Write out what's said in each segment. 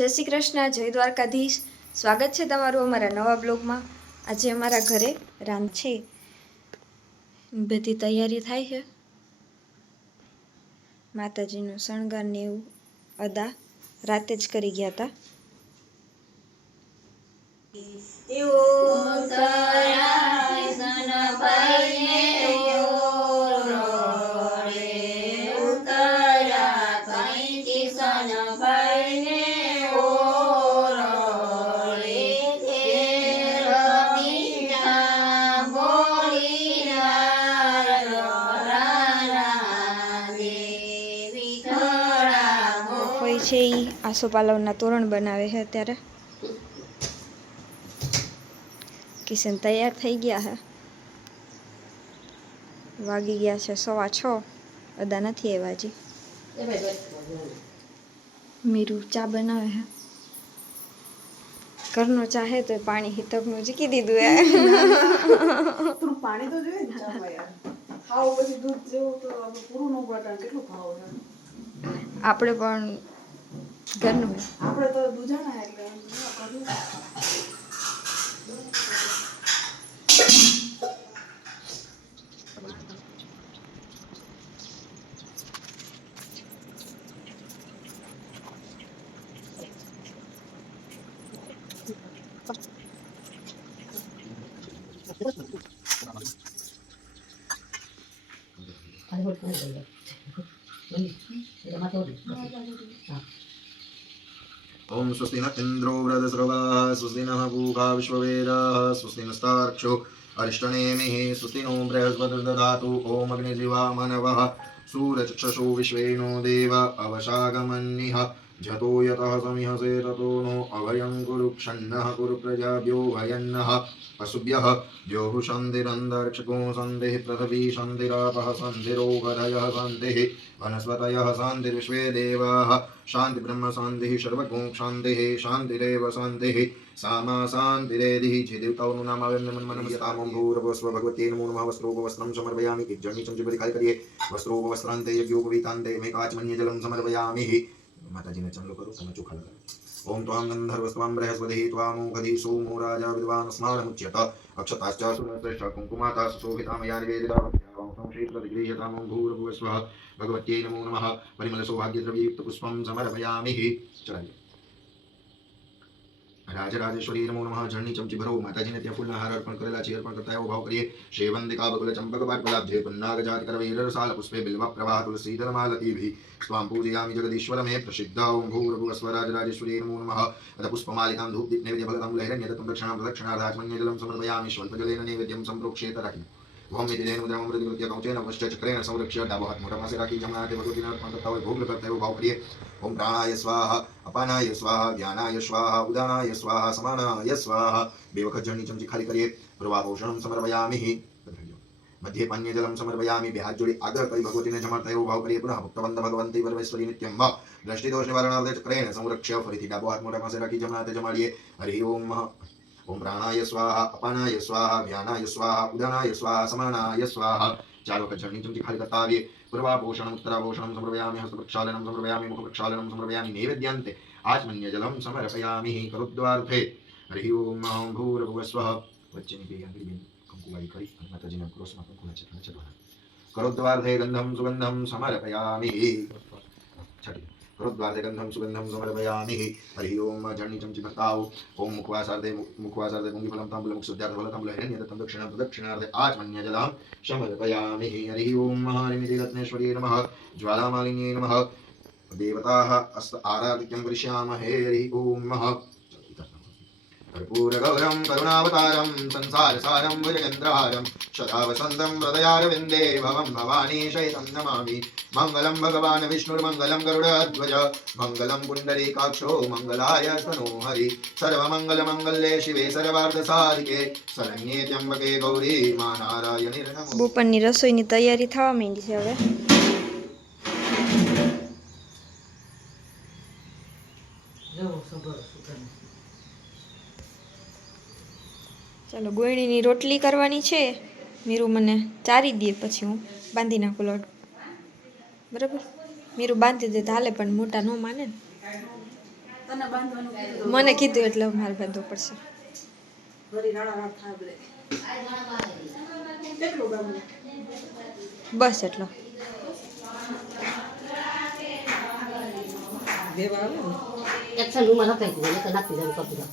જય શ્રી કૃષ્ણ, જય દ્વારકાધીશ। સ્વાગત છે તમારું અમારા નવા બ્લોગમાં। આજે અમારા ઘરે રાંધ છે, બધી તૈયારી થાય છે। માતાજીનો શણગાર ને એવું અદા રાતે જ કરી ગયા હતા। છે ઈ આસોપાલવના તોરણ બનાવે છે અત્યારે। કિશન તૈયાર થઈ ગયા છે, વાગી ગયા છે 6:15। અદા નથી આવ્યા હજી। મીરુ ચા બનાવે છે, ઘરનો ચા હે તો પાણી હિતકનું જીકી દીધું હે। પાણી તો જોઈએ ને ચામાં યાર, ખાવ પછી દૂધ જેવું તો પૂરું ન બટાણ કેટલું ખાવ છે। આપણે પણ ઘરનું આપણે તો દૂધાણા એટલે ओम स्वस्ति न इंद्रो वृद्धस्रवाः स्वस्ति नः पूषा विश्ववेदाः स्वस्ति नस्तार्क्ष्यो अरिष्टनेमिः स्वस्ति नो बृहस्पतिर्दधातु ओम अग्निजीवामनवः सूर्यचक्षुषो विश्वेनो देव अवशागमन्निः जतो यतः समिहसे ततो नो अभयं कुरु क्षन्नः कुरु प्रजाभ्यो भयन्नः पशुभ्यः द्योः शान्तिरन्तरिक्षको शान्तिः पृथिवी शान्तिरापः शान्तिरोगधयः शान्तिः वनस्पतयः शान्तिर्विश्वे देवाः शान्ति ब्रह्म शान्तिः सर्वगुण शान्तिः शान्तिरेव शान्तिः सामा शान्तिरेधिः चिदितौ नामावन्नमन्मनमयतामं भूर्भुवस्व भगवते नमो नमः। वस्त्रोपवस्त्रं समर्पयामि किज्जनि चमचिपरिखाय करिए वस्त्रोपवस्त्रान्ते यज्ञोपवीतान्ते मेकाचमन्यजलं समर्पयामि। माताजी ने चंद्र करो समय चोखा लगा। ओम त्वां गंधर्वस्त्वां बृहस्पतिः त्वामोघधी सोमो राजा विद्वान् स्नानमुच्यत अक्षताश्च सुरश्रेष्ठ कुङ्कुमाता सुशोभिता मया निवेदिता शीतलगृह्यतामं भूर्भुवस्वः भगवत्यै नमो नमः। परिमल सौभाग्यद्रव्ययुक्त पुष्पं समर्पयामि। चलाइए। राजराजेश्वरी नमो नमः। झरनी चमची भरो माताजी ने ત્યાં ફૂલના હાર અર્પણ કરેલા છે, અર્પણ કરતા એવો ભાવ કરીએ। શેવંતિકા બકુલ ચંપક બાષ્પલાબ્ધે પન્નાગ જાતિ કરવૈરરસાલ પુષ્પે બિલ્વ પ્રવાહ તુલસીધર માલતીભિः स्वां पूजयामि जगदीश्वर मे प्रसिद्ध। ओं भूर्भुवस्व राजराजेश्वरी नमो नमः। अथ पुष्पमालिकां धूपदीप नैवेद्य फलताम्बूलैरण्यदत्तं दक्षिणां प्रदक्षिणार्थाचमन्यजलं समर्पयामि। स्वल्पजलेन नैवेद्यं सम्प्रोक्षेत राखी भौमितेन मुद्रामृतकृत्य कवचेन पश्चक्रेण संरक्ष्य डाबो हाथ मोटा मासे राखी जमना हाथे भगवतीने अर्पण करता हुए भोग करते हुए भाव करिए। ओम प्राणाय स्वाहा अपानाय स्वाहा ज्ञानाय स्वाहा उदानाय स्वाहा समानाय स्वाहा। બે વખત જળની ચમચી ખાલી કરીએ। પ્રવાપોષણમ સમર્પયામિ। मध्ये पान्यजलं समर्पयामि। બે હાથ જોડી આગ્રહ કરી ભગવતીને જમાડતા એવો ભાવ કરીએ। પુનઃ ભક્તવંદ ભગવંતી પરમેશ્વરી નિત્યમ વા દ્રષ્ટિદોષ નિવારણાર્થે ચક્રેણ સંરક્ષ્ય ફરીથી ડાબો હાથ મોઢા પાસે રાખી જમણા હાથે જમાડીએ। હરિ ઓમ। ओम प्राणाय स्वाहा अपानाय स्वाहा व्यानाय स्वाहा उदानाय स्वाहा समानाय स्वाहा। 4 वखत जळनी चमची खाली करता आविए। पूर्वापोषणम उत्तरापोषणम समर्पयामि। हस्तप्रक्षालनं समर्पयामि। मुखप्रक्षालनं समर्पयामि। नैवेद्यान्ते आचमन्यजलं समर्पयामि। करोद्वार्थे हरि ओम भूर्भुवस्वः। वच्चेनि पे अंगली कंकुवारी करी माताजीने क्रोसमा कंकुवाचे चढ़ावा। करोद्वार्थे गंधं सुगंधं समर्पयामि। छठी करोद्वार्थे गंधं सुगंधं समर्पयामि। हरि ओम। जळनी चमची भरताओ। ओम मुखवासार्धे पुंगिफलं ताम्बूलं मुक्षुद्यार्धफलं ताम्बूलं हिरण्यदत्तं दक्षिणां प्रदक्षिणार्धे आचमन्यजलं समर्पयामि। हरि ओम। हरिमितिरत्नेश्वर्यै नमः। ज्वालामालिन्यै नमः। देवताः अस्त आराधिक्यं करिष्यामहे। हरि ओम। कर्पूरगौरं करुणावतारं संसारसारं भुजगेन्द्रहारं सदा वसन्तं हृदयारविन्दे भवं भवानी शयितं नमामि। मङ्गलं भगवान् विष्णुर्मङ्गलं गरुडध्वज मङ्गलं पुण्डरीकाक्षो मङ्गलाय तनोहरि। सर्वमङ्गलमङ्गल्ये शिवे सर्वार्थसाधिके शरण्ये त्र्यम्बके गौरी मा नारायणी नमोस्तुते। બપોરની રસોઈની તૈયારી થવા માંડી છે હવે। ચાલો ગોળણીની રોટલી કરવાની છે। મીરુ મને ચારી દે પછી હું બાંધી નાખું લોટ, બરાબર? મીરુ બાંધી દે તો હાલે, પણ મોટા ન માને ને। તને બાંધવાનું કીધું મને કીધું એટલે મારે બાંધવું પડશે. વળી રાડા રાડ થાય બધે. કેટલું બાંધવું? બસ એટલો. દેવા આવે ને. એક્શન રૂમમાં લખાઈ દીધું એટલે નાખી દેવું કપડું.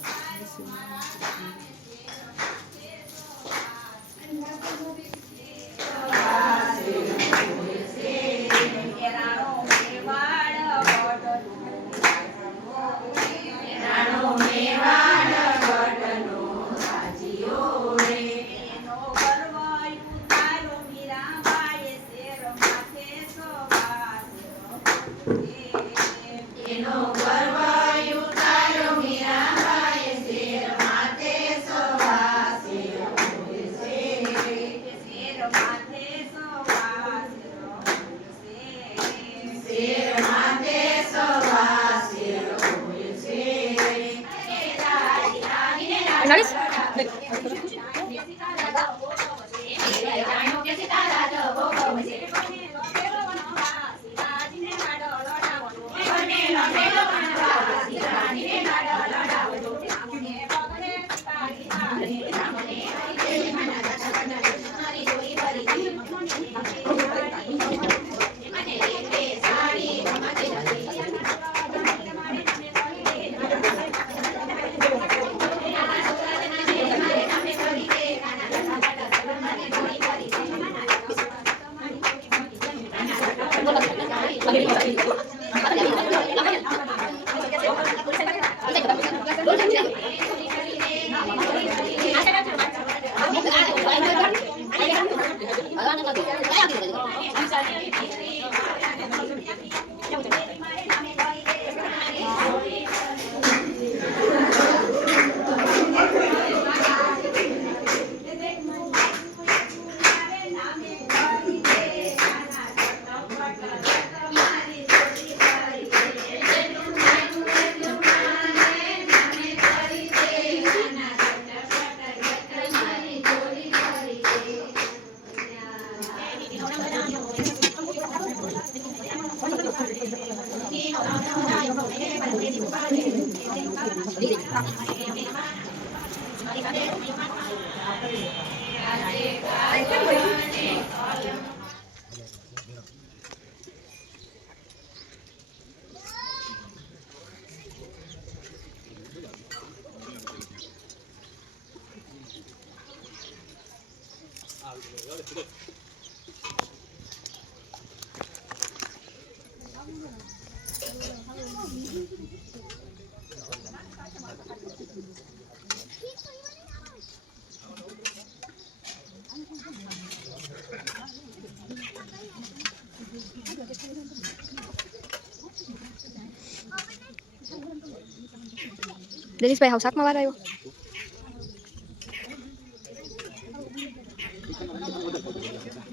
દિનેશભાઈ હાવ શાકમાં વાર આવ્યો.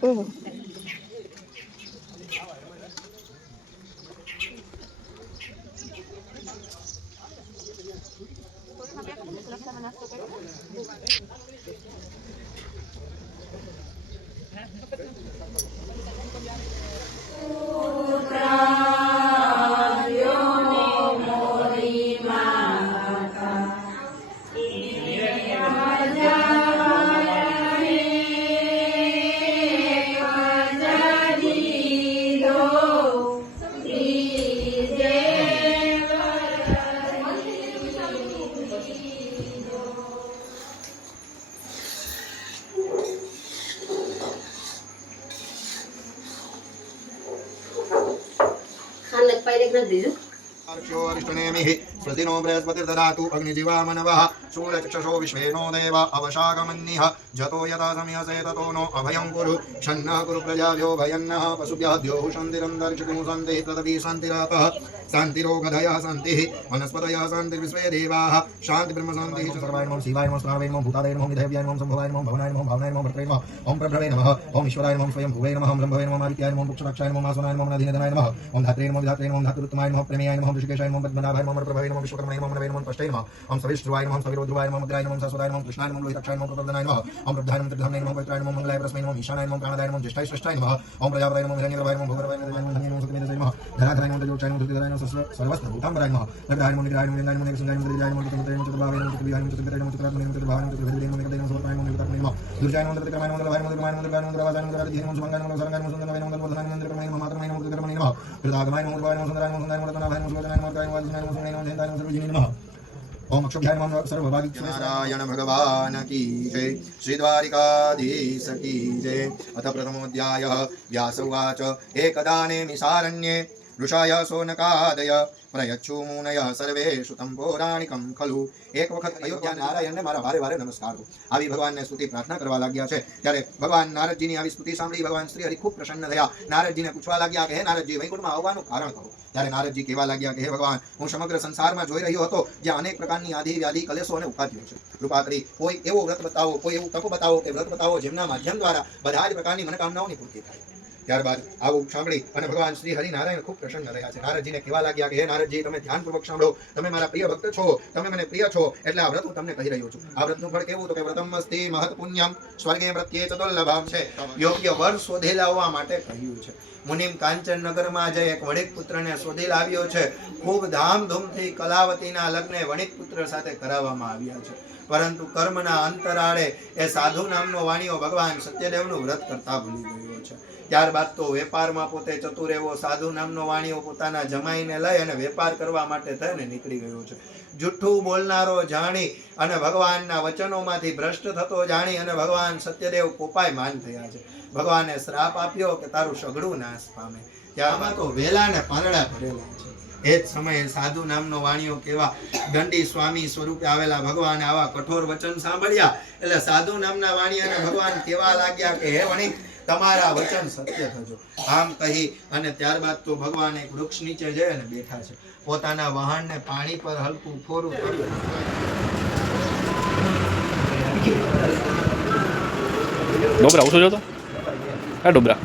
ઓહો ખાને પાયરે કરી દીધું. अर्क्ष्योरिष्टनेमिः प्रतिनो बृहस्पतिर्ददातु अग्निजीवामनवः शूलचक्षुषो विश्वेनो देव अवशाकमन्निः जतो यथा समयसे ततो नो अभयं कुरु षण्णः कुरु प्रजाभ्यो भयन्नः पशुभ्याद्यो शान्तिरन्तरिक्षकुं शान्तिः पृथिवी शान्तिरापः शान्तिरोगधयः शान्तिः वनस्पतयः शान्तिर्विश्वे देवाः शान्तिब्रह्मशान्तिः च सर्वाय नमः शिवाय नमः श्रावय नमः भूतादय नमः विधेव्याय नमः सम्भवाय नमः भवनाय नमः भावनाय नमः भर्तृ नमः ओम प्रभवे नमः ओम ईश्वराय नमः स्वयं भुवे नमः ब्रह्मवे नमः आदित्याय नमः पुक्षराक्षाय नमः मासनाय नमः नदीनदनाय नमः ओम धात्रे नमः विधात्रे नमः धातुरुत्तमाय नमः प्रेमयाय नमः ऋषिकेशाय नमः पद्मनाभाय नमः प्रभवे नमः विश्वकर्माय नमः नवे नमः पष्टे नमः ओम सविष्णुवाय नमः सविरोध्रुवाय नमः मद्राय नमः शाश्वताय नमः कृष्णाय नमः लोहिताक्षाय नमः प्रबोधनाय नमः ओम रुद्धाय नमः त्रिधामनाय नमः पवित्राय नमः मंगलाय परस्मै नमः ईशानाय नमः प्राणदाय नमः ज्येष्ठाय श्रेष्ठाय नमः ओम प्रजापताय नमः हिरण्यगर्भाय नमः भूगर्भाय नमः धन्ये नमः सत्यमेव नमः धराधराय नमः तेजोक्षाय नमः धृतिधराय સર્વજ્ઞાન સર્વસ્વ ભૂતાંબરાય નમઃ લબ્ધાય નમઃ નિગ્રહાય નમઃ નિર્ણાય નમઃ સંગાય નમઃ દ્રજાય નમઃ ચતુર્ભાવે નમઃ ચતુર્ભાવે નમઃ ચતુર્ભાવે નમઃ ચતુરાત્મને નમઃ ચતુર્ભાવે નમઃ ચતુર્ભેદે નમઃ નિગદેય નમઃ સમર્પયાય નમઃ નિગતાત્મને નમઃ દુર્જાય નમઃ તત્કર્માય નમઃ દલભાય નમઃ દલભાય નમઃ દલભાય નમઃ દલભાય નમઃ દલભાય નમઃ સુમંગાય નમઃ સરંગાય નમઃ સુંદરાય નમઃ દલબોધનાય નમઃ દલકર્માય નમઃ માતરમાય નમઃ દલકર્માય નમઃ પ્રદાગમાય નમઃ દલભાય નમઃ સુંદરાય નમઃ સુંદરાય નમઃ રત્નાભાય નમઃ સુલોચનાય નમઃ કાય વાદિનાય નમઃ સુંદરાય નમઃ જયંતાય નમઃ સર્વજીને નમઃ ओम अक्षोभ्याय नमः सर्वभागी नारायण भगवान की जय श्री द्वारिकाधीश की जय अथ प्रथमोऽध्यायः व्यास उवाच एकदाने मिसारण्ये ऋषाय सोनकादय प्रयच्छु मुनयः सर्वेषु तं पौराणिकं खलु एक वखत अयोध्या नारायणने मारा भारे भारे नमस्कार આવી ભગવાનને સ્તુતિ પ્રાર્થના કરવા લાગ્યા છે ત્યારે ભગવાન નારદજીની આવી સ્તુતિ સાંભળી ભગવાન શ્રી હરિ ખૂબ પ્રસન્ન થયા નારદજીને પૂછવા લાગ્યા કે હે નારદજી વૈકુંઠમાં આવવાનું કારણ કહો ત્યારે નારદજી કહેવા લાગ્યા કે હે ભગવાન હું સમગ્ર સંસારમાં જોઈ રહ્યો હતો જ્યાં અનેક પ્રકારની આધિ વ્યાધિ કલેશો અને ઉપાધિઓ છે કૃપા કરી કોઈ એવો વ્રત બતાવો કોઈ એવું તપ બતાવો કે વ્રત બતાવો જેમના માધ્યમ દ્વારા બધા જ પ્રકારની મનોકામનાઓની પૂર્તિ થાય ત્યારબાદ આવું સાંભળી અને ભગવાન શ્રી હરિનારાયણ ખૂબ પ્રસન્ન રહ્યા છે નારદજીને કહેવા લાગ્યા કે હે નારદજી તમે ધ્યાનપૂર્વક સાંભળો તમે મારા પ્રિય ભક્ત છો તમે મને પ્રિય છો એટલે આ વ્રત હું તમને કહી રહ્યો છું આ વ્રતનું ફળ કેવું તો કે વ્રતમ અસ્તિ મહત પુણ્યમ સ્વર્ગે પ્રત્યે ચતુર્લભમ છે યોગ્ય વર શોધી લાવવા માટે કહ્યું છે મુનિમ કાંચન નગરમાં જઈ એક વણિક પુત્રને શોધી લાવ્યો છે ખૂબ ધામધૂમથી કલાવતીના લગ્ન વણિક પુત્ર સાથે કરાવવામાં આવ્યા છે પરંતુ કર્મના અંતરાળે એ સાધુ નામનો વાણીઓ ભગવાન સત્યદેવનું વ્રત કરતા ભૂલી ગયો છે ત્યારબાદ તો વેપારમાં પોતે ચતુર એવો સાધુ નામનો વાણીઓ પોતાના જમાઈને લઈ અને વેપાર કરવા માટે થઈને નીકળી ગયો છે જુઠ્ઠું બોલનારો જાણી અને ભગવાનના વચનોમાંથી ભ્રષ્ટ થતો જાણી અને ભગવાન સત્યદેવ કોપાયમાન થયા છે ભગવાને શ્રાપ આપ્યો કે તારું સઘળું નાશ પામે ત્યારમાં તો વેલા ને પાંદડા ભરેલા છે એ જ સમયે સાધુ નામનો વાણીઓ કેવા દંડી સ્વામી સ્વરૂપે આવેલા ભગવાને આવા કઠોર વચન સાંભળ્યા એટલે સાધુ નામના વાણીઓને ભગવાન કહેવા લાગ્યા કે હે વણિક તમારા વચન સત્ય થજો આમ કહી અને ત્યારબાદ તો ભગવાન એક વૃક્ષ નીચે જઈ અને બેઠા છે પોતાના વાહનને પાણી પર હલકું ફોરું કર્યું ડોબરા ઉઠો જો તો હા ડોબરા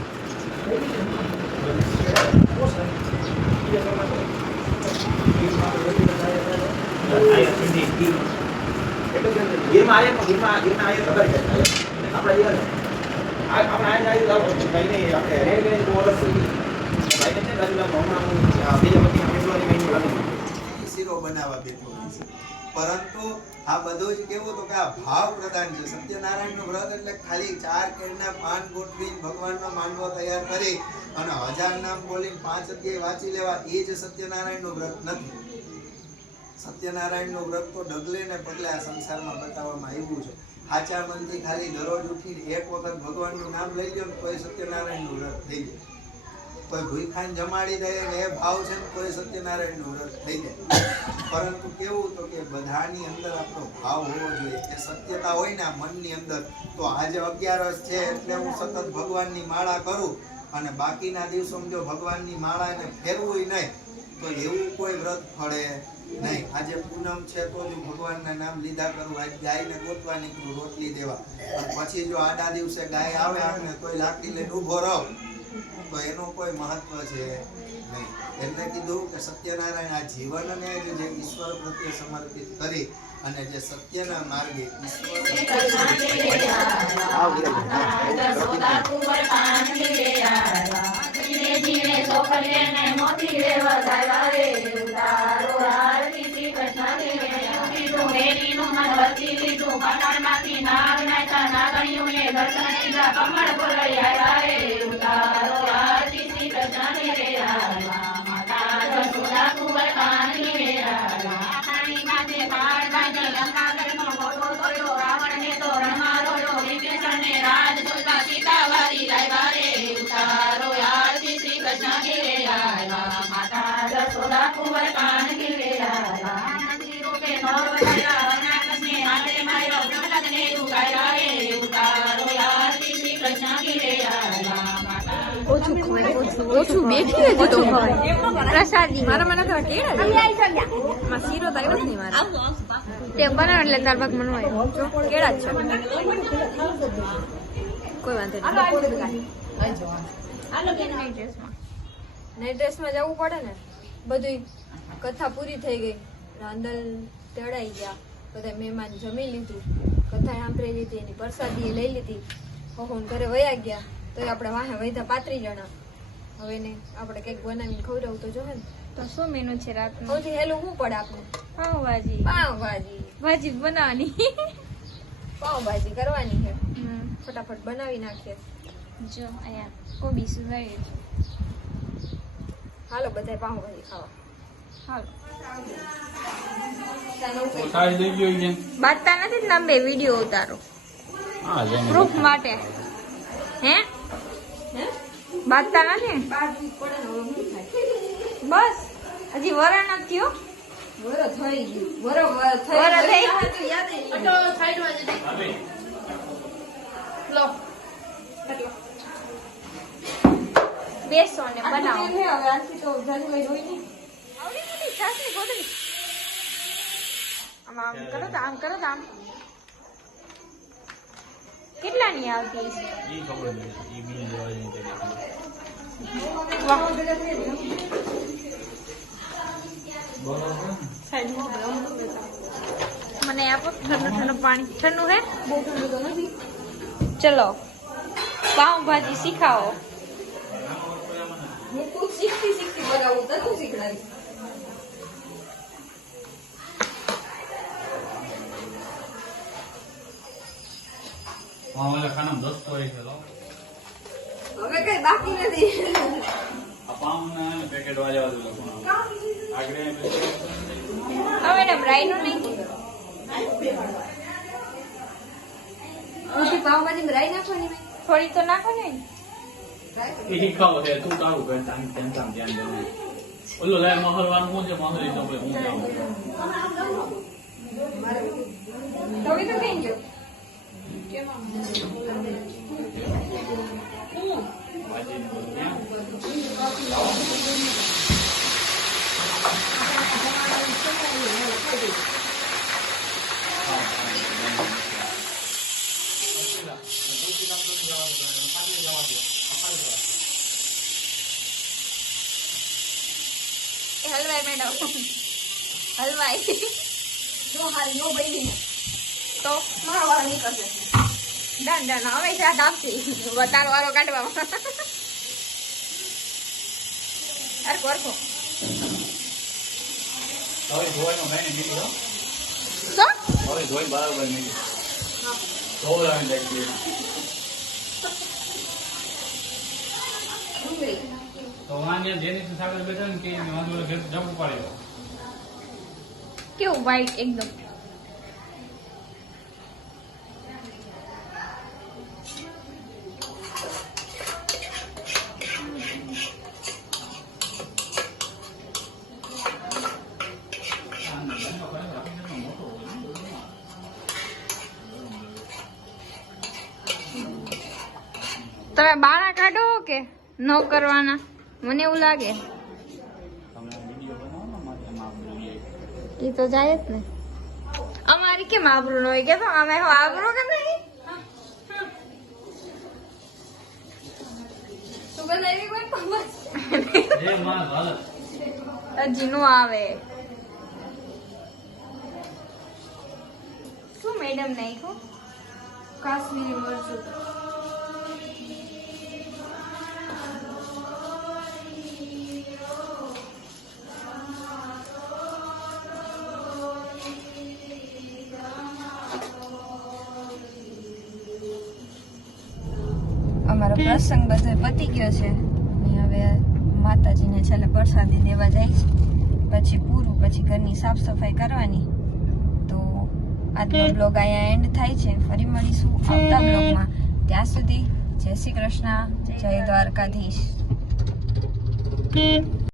શીરો બનાવવા બેઠો છે પરંતુ આ બધું જ કેવું તો કે આ ભાવ પ્રધાન છે સત્યનારાયણનું વ્રત એટલે ખાલી 4 કેળના પાન ગોઠવીને ભગવાનનો માંડવો તૈયાર કરી અને 1000 નામ બોલીને 5 અધ્યાય વાંચી લેવા એ જ સત્યનારાયણનું વ્રત નથી સત્યનારાયણનું વ્રત તો ડગલે ને પગલે આ સંસારમાં બતાવવામાં આવ્યું છે સાચા મનથી ખાલી દરરોજ ઉઠીને એક વખત ભગવાનનું નામ લઈ લો તો એ સત્યનારાયણનું વ્રત થઈ જાય કોઈ ભૂખાને જમાડી દે ને એ ભાવ છે ને કોઈ સત્યનારાયણનું વ્રત થઈ જાય પરંતુ કેવું તો કે બધાની અંદર આપણો ભાવ હોવો જોઈએ એ સત્યતા હોય ને મનની અંદર તો આજે 11 છે એટલે હું સતત ભગવાનની માળા કરું અને બાકીના દિવસોમાં જો ભગવાનની માળાને ફેરવું નહીં તો એવું કોઈ વ્રત ફળે નહીં આજે પૂનમ છે તો જો ભગવાનના નામ લીધા કરું આજ ગાયને ગોતવા નીકળું રોટલી દેવા પછી જો આડા દિવસે ગાય આવે આપણે કોઈ લાકડી લઈને ઊભો રહો તો એનું કોઈ મહત્વ છે નહીં એટલે કીધું કે સત્યનારાયણ આ જીવનને જે ઈશ્વર પ્રત્યે સમર્પિત કરી અને જે સત્યના માર્ગે ઈશ્વર ઓછું બેઠી નથી તો પ્રસાદી મારા મને તો કેળા માં શીરો તો આવ્યો જ નહીં મારે તે બનાવ એટલે તાર ભાગ મનવા જો કેળા જ છે કોઈ વાંધો નહીં નાઈટ ડ્રેસમાં જવું પડે ને બધું કથા પૂરી થઈ ગઈ અંદર તેડાઈ ગયા બધા મહેમાન જમી લીધું કથા સાંભળી લીધી એની પ્રસાદી લઈ લીધી હોન ઘરે વયા ગયા તો આપણે વાહે વૈધા 35 જણા હવે ને આપણે કંઈક બનાવીને ખવડાવવું તો જોવે ને તો તો શું મેનુ છે રાતનું? સૌથી હેલું શું પડે આપણે? પાવભાજી. પાવભાજી. ભાજી બનાવવાની. પાવભાજી કરવાની છે. હમ. ફટાફટ બનાવી નાખીએ. જો અહીંયા કોબી સુધારી છે. હાલો બધાય પાવભાજી ખાવા. હાલો. ચાલો કઈ. બાટતા નથી ને લાંબે વિડીયો ઉતારો પ્રૂફ માટે. હે હે? બાટતા નથી ને? બાજુ પડે ને હવે શું થાય? બસ હજી વરણ નથી થયો. વરો થઈ ગયું. વરો થઈ વરો થઈ ગયું. તો યાદ ય નહીં. લો. એટલો. બેસો ને આટલું બનાવો. તેલ છે, હવે આથી તો જાજુ કઈ જોઈ નહીં. આવડી મોટી છાશની ગોદડી. આમ આમ કરો તો આમ કરો તો આમ. કેટલાની આવતી હશે? વાહ. મને આપો ઠંડુ ઠંડુ પાણી. ઠંડુ હે? બહુ ઠંડુ તો નથી. ચલો પાવભાજી શીખાવો. હું ખુદ શીખતી બનાવું તો તું શીખડાવીશ. હવે કઈ બાકી નથી. હવે મેડમ રાઈનું નહીં. પછી પાવભાજીમાં રાઈ નાખવાની મેં. થોડી તો નાખો ને. તવી તો કઈ ગયો. હલવાઈ મેડમ હલવાઈ. જો હારી નો બની તો મારા વાળા નીકળશે. ડન ડન હવે શાક આપશે તારો વારો કાઢવામાં. અરખો અરખો. શું? કેવું વ્હાઈટ એકદમ. તમે બાણા કાઢો કે ન કરવાના? મને એવું લાગે એ તો જાય જ ને. અમારી કેમ આબરૂ ન હોય કે? તો અમે આબરૂ કે નહીં? તું બનાવી કોઈ પાવભાજી. હજી નો આવે. શું મેડમ નાખ્યું? કાશ્મીરી મરચું. અમારો પ્રસંગ બધો પતી ગયો છે અને હવે માતાજીને છેલ્લે પ્રસાદી દેવા જાય છે. પછી પૂરું, પછી ઘરની સાફ સફાઈ કરવાની. તો આજનો બ્લોગ અહીંયા એન્ડ થાય છે. ફરી મળીશું આવતા બ્લોગમાં. ત્યાં સુધી જય શ્રી કૃષ્ણ, જય દ્વારકાધીશ.